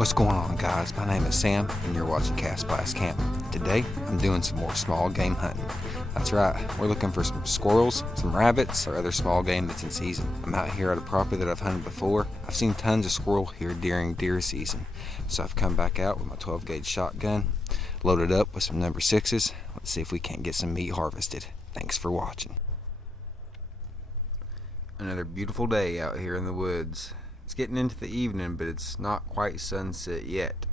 What's going on, guys? My name is Sam and you're watching Cast Blast Camp. Today I'm doing some more small game hunting. That's right, we're looking for some squirrels, some rabbits, or other small game that's in season. I'm out here at a property that I've hunted before. I've seen tons of squirrel here during deer season, so I've come back out with my 12 gauge shotgun, loaded up with some number 6s. Let's see if we can't get some meat harvested. Thanks for watching. Another beautiful day out here in the woods. It's getting into the evening, but it's not quite sunset yet.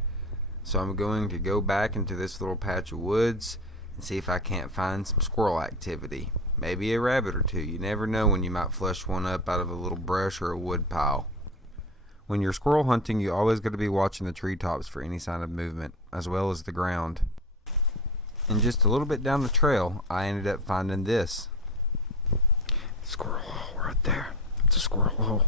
So I'm going to go back into this little patch of woods and see if I can't find some squirrel activity. Maybe a rabbit or two. You never know when you might flush one up out of a little brush or a wood pile. When you're squirrel hunting, you always got to be watching the treetops for any sign of movement, as well as the ground. And just a little bit down the trail, I ended up finding this. Squirrel hole right there. It's a squirrel hole.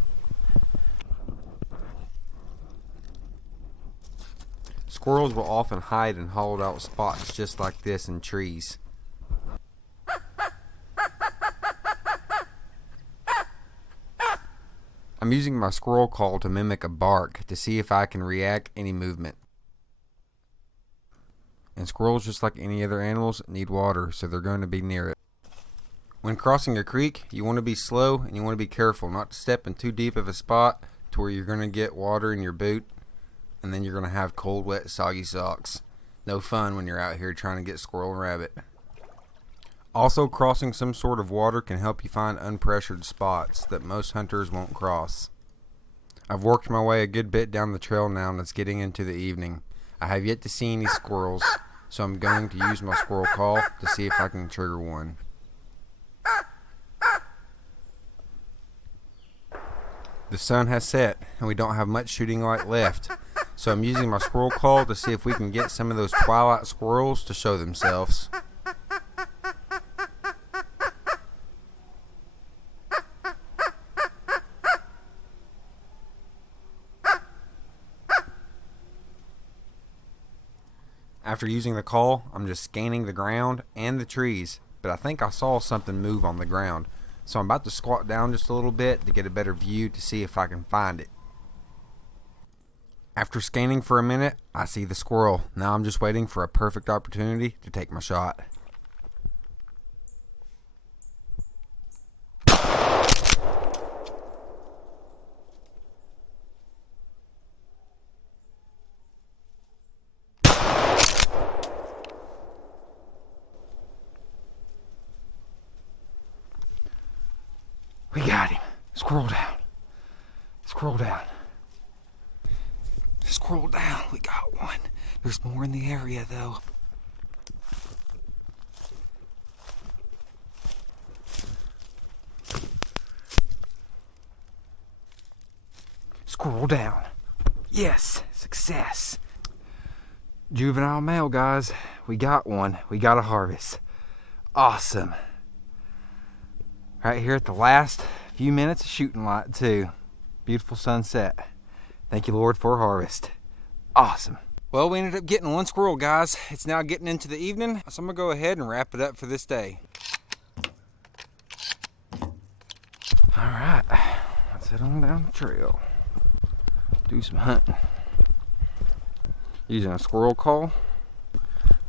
Squirrels will often hide in hollowed out spots just like this in trees. I'm using my squirrel call to mimic a bark to see if I can react any movement. And squirrels, just like any other animals, need water, so they're going to be near it. When crossing a creek, you want to be slow and you want to be careful not to step in too deep of a spot to where you're going to get water in your boot. And then you're going to have cold, wet, soggy socks. No fun when you're out here trying to get squirrel and rabbit. Also, crossing some sort of water can help you find unpressured spots that most hunters won't cross. I've worked my way a good bit down the trail now and it's getting into the evening. I have yet to see any squirrels, so I'm going to use my squirrel call to see if I can trigger one. The sun has set and we don't have much shooting light left. So I'm using my squirrel call to see if we can get some of those twilight squirrels to show themselves. After using the call, I'm just scanning the ground and the trees, but I think I saw something move on the ground. So I'm about to squat down just a little bit to get a better view to see if I can find it. After scanning for a minute, I see the squirrel. Now I'm just waiting for a perfect opportunity to take my shot. We got him. Squirrel down. Squirrel down. Squirrel down. We got one. There's more in the area, though. Squirrel down. Yes, success. Juvenile male, guys. We got one. We got a harvest. Awesome. Right here at the last few minutes of shooting light, too. Beautiful sunset. Thank you, Lord, for harvest. Awesome. Well, we ended up getting one squirrel, guys. It's now getting into the evening, so I'm going to go ahead and wrap it up for this day. All right, let's head on down the trail. Do some hunting. Using a squirrel call.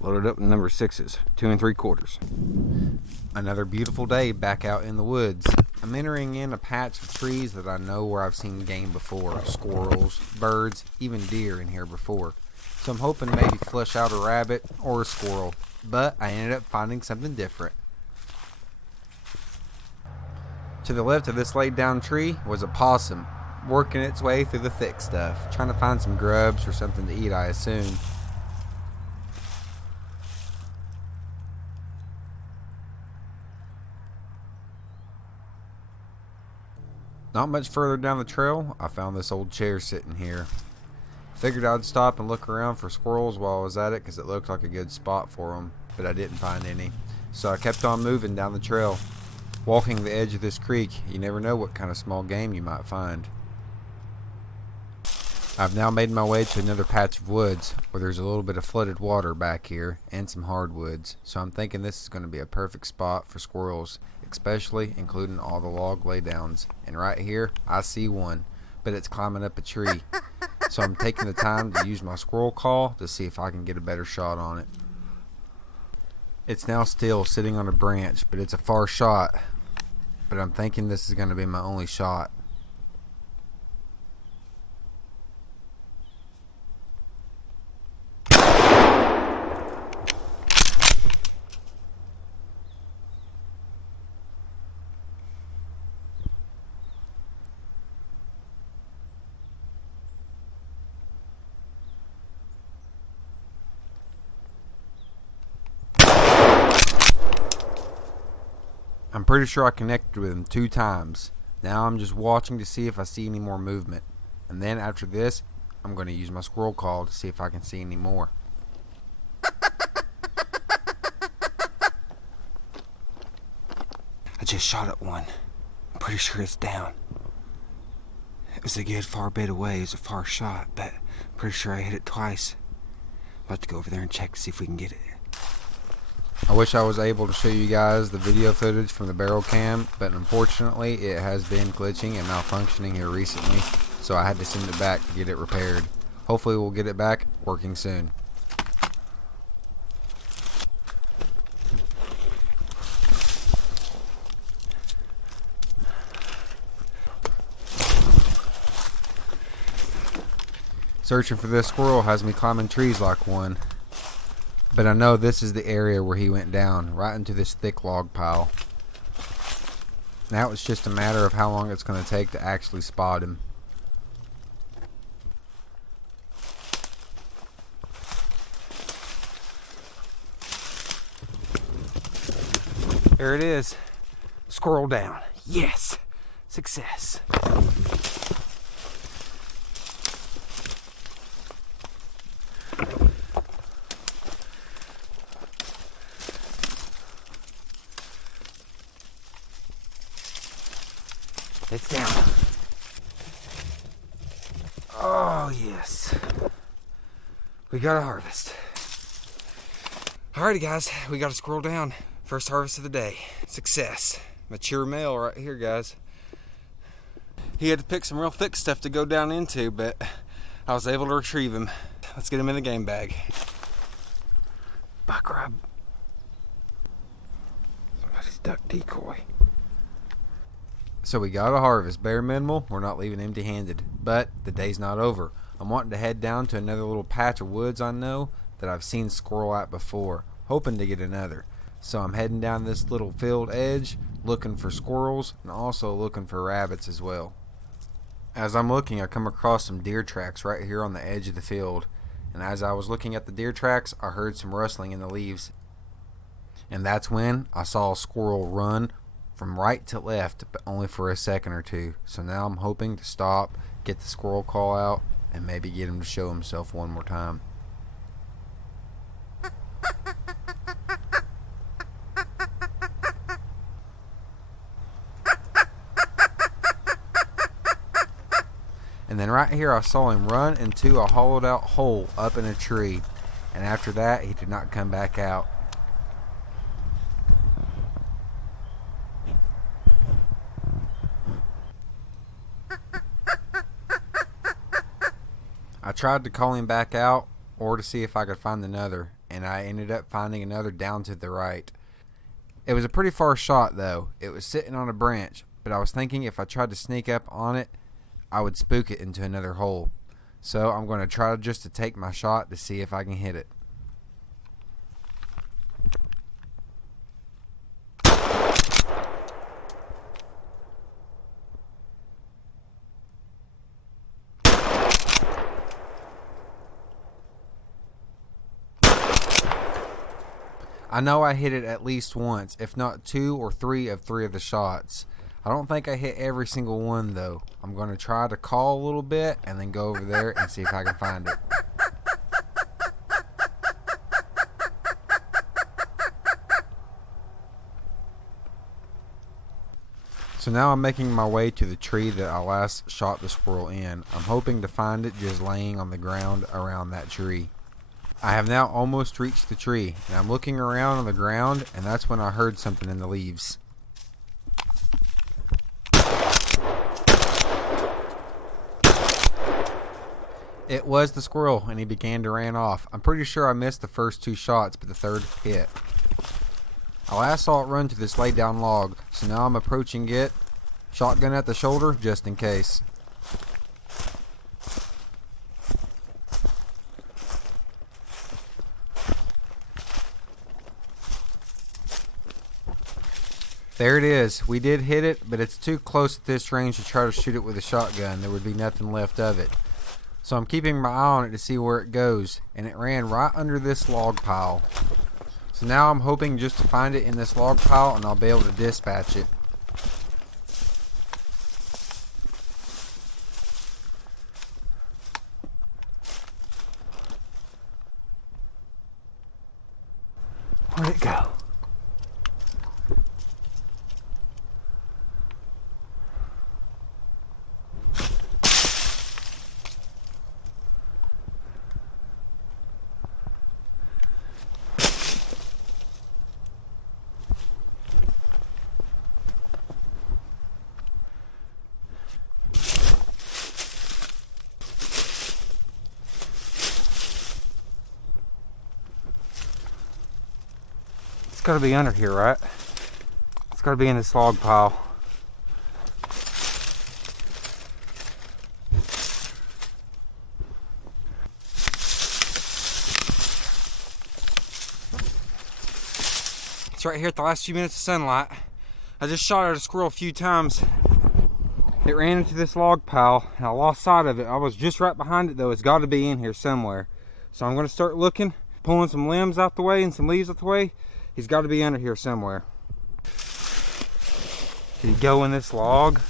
Loaded up with number 6s, 2 3/4. Another beautiful day back out in the woods. I'm entering in a patch of trees that I know where I've seen game before. Squirrels, birds, even deer in here before. So I'm hoping maybe flush out a rabbit or a squirrel. But I ended up finding something different. To the left of this laid down tree was a possum, working its way through the thick stuff, trying to find some grubs or something to eat, I assume. Not much further down the trail, I found this old chair sitting here. Figured I'd stop and look around for squirrels while I was at it because it looked like a good spot for them, but I didn't find any. So I kept on moving down the trail. Walking the edge of this creek, you never know what kind of small game you might find. I've now made my way to another patch of woods where there's a little bit of flooded water back here and some hardwoods, so I'm thinking this is going to be a perfect spot for squirrels, especially including all the log laydowns. And right here I see one, but it's climbing up a tree. So I'm taking the time to use my squirrel call to see if I can get a better shot on it. It's now still sitting on a branch, but it's a far shot. But I'm thinking this is going to be my only shot. I'm pretty sure I connected with him 2 times. Now I'm just watching to see if I see any more movement. And then after this, I'm going to use my squirrel call to see if I can see any more. I just shot at one. I'm pretty sure it's down. It was a good far bit away. It was a far shot, but I'm pretty sure I hit it twice. I'll have to go over there and check to see if we can get it. I wish I was able to show you guys the video footage from the barrel cam, but unfortunately it has been glitching and malfunctioning here recently, so I had to send it back to get it repaired. Hopefully we'll get it back working soon. Searching for this squirrel has me climbing trees like one. But I know this is the area where he went down, right into this thick log pile. Now it's just a matter of how long it's going to take to actually spot him. There it is. Squirrel down. Yes! Success. It's down. Oh, yes. We got a harvest. Alrighty, guys. We got a squirrel down. First harvest of the day. Success. Mature male right here, guys. He had to pick some real thick stuff to go down into, but I was able to retrieve him. Let's get him in the game bag. Buck rub. Somebody's duck decoy. So we got a harvest. Bare minimal. We're not leaving empty-handed. But the day's not over. I'm wanting to head down to another little patch of woods I know that I've seen squirrel at before, hoping to get another. So I'm heading down this little field edge, looking for squirrels and also looking for rabbits as well. As I'm looking, I come across some deer tracks right here on the edge of the field. And as I was looking at the deer tracks, I heard some rustling in the leaves. And that's when I saw a squirrel run from right to left, but only for a second or two. So now I'm hoping to stop, get the squirrel call out, and maybe get him to show himself one more time. And then right here I saw him run into a hollowed out hole up in a tree. And after that he did not come back out. I tried to call him back out or to see if I could find another, and I ended up finding another down to the right. It was a pretty far shot though. It was sitting on a branch, but I was thinking if I tried to sneak up on it, I would spook it into another hole. So I'm going to try just to take my shot to see if I can hit it. I know I hit it at least once, if not 2 or 3 of the shots. I don't think I hit every single one though. I'm going to try to call a little bit and then go over there and see if I can find it. So now I'm making my way to the tree that I last shot the squirrel in. I'm hoping to find it just laying on the ground around that tree. I have now almost reached the tree, and I'm looking around on the ground, and that's when I heard something in the leaves. It was the squirrel, and he began to ran off. I'm pretty sure I missed the first 2 shots, but the third hit. I last saw it run to this laid down log, so now I'm approaching it, shotgun at the shoulder, just in case. There it is. We did hit it, but it's too close at this range to try to shoot it with a shotgun. There would be nothing left of it. So I'm keeping my eye on it to see where it goes, and it ran right under this log pile. So now I'm hoping just to find it in this log pile, and I'll be able to dispatch it. Where'd it go? It's gotta be under here, right? It's gotta be in this log pile. It's right here at the last few minutes of sunlight. I just shot at a squirrel a few times. It ran into this log pile and I lost sight of it. I was just right behind it though. It's gotta be in here somewhere. So I'm gonna start looking, pulling some limbs out the way and some leaves out the way. He's got to be under here somewhere. Did he go in this log?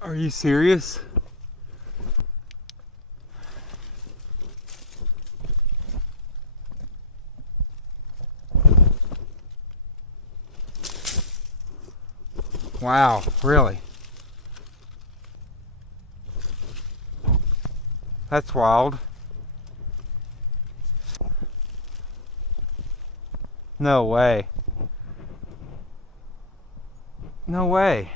Are you serious? Wow, really? That's wild. No way. No way.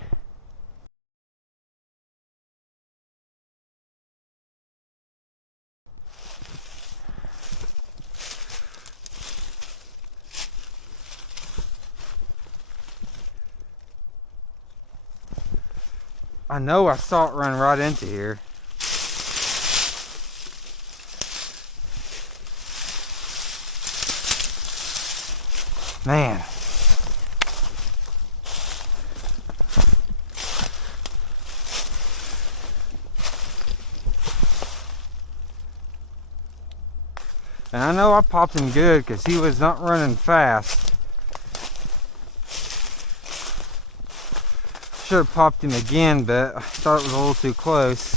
I know I saw it run right into here. Man. And I know I popped him good because he was not running fast. Should have popped him again, but I thought it was a little too close.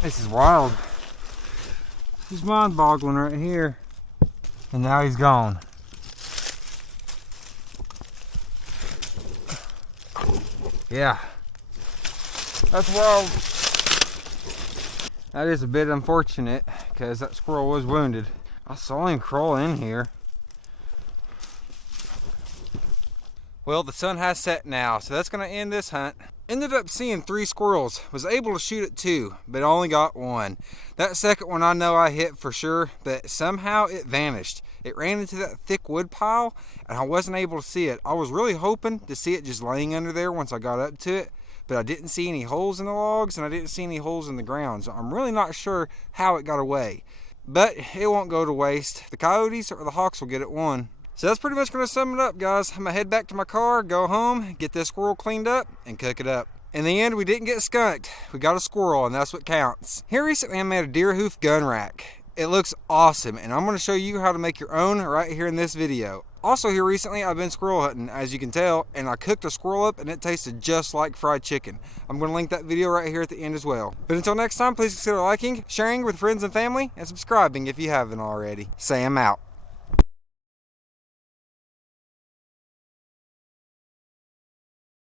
This is wild. This is mind-boggling right here. And now he's gone. Yeah. That's wild. That is a bit unfortunate because that squirrel was wounded. I saw him crawl in here. Well, the sun has set now, so that's going to end this hunt. Ended up seeing 3 squirrels. Was able to shoot at 2, but only got 1. That second one I know I hit for sure, but somehow it vanished. It ran into that thick wood pile, and I wasn't able to see it. I was really hoping to see it just laying under there once I got up to it, but I didn't see any holes in the logs, and I didn't see any holes in the ground, so I'm really not sure how it got away. But it won't go to waste. The coyotes or the hawks will get it one. So that's pretty much going to sum it up, guys. I'm going to head back to my car, go home, get this squirrel cleaned up, and cook it up. In the end, we didn't get skunked. We got a squirrel, and that's what counts. Here recently, I made a deer hoof gun rack. It looks awesome, and I'm going to show you how to make your own right here in this video. Also, here recently, I've been squirrel hunting, as you can tell, and I cooked a squirrel up, and it tasted just like fried chicken. I'm going to link that video right here at the end as well. But until next time, please consider liking, sharing with friends and family, and subscribing if you haven't already. Sam out.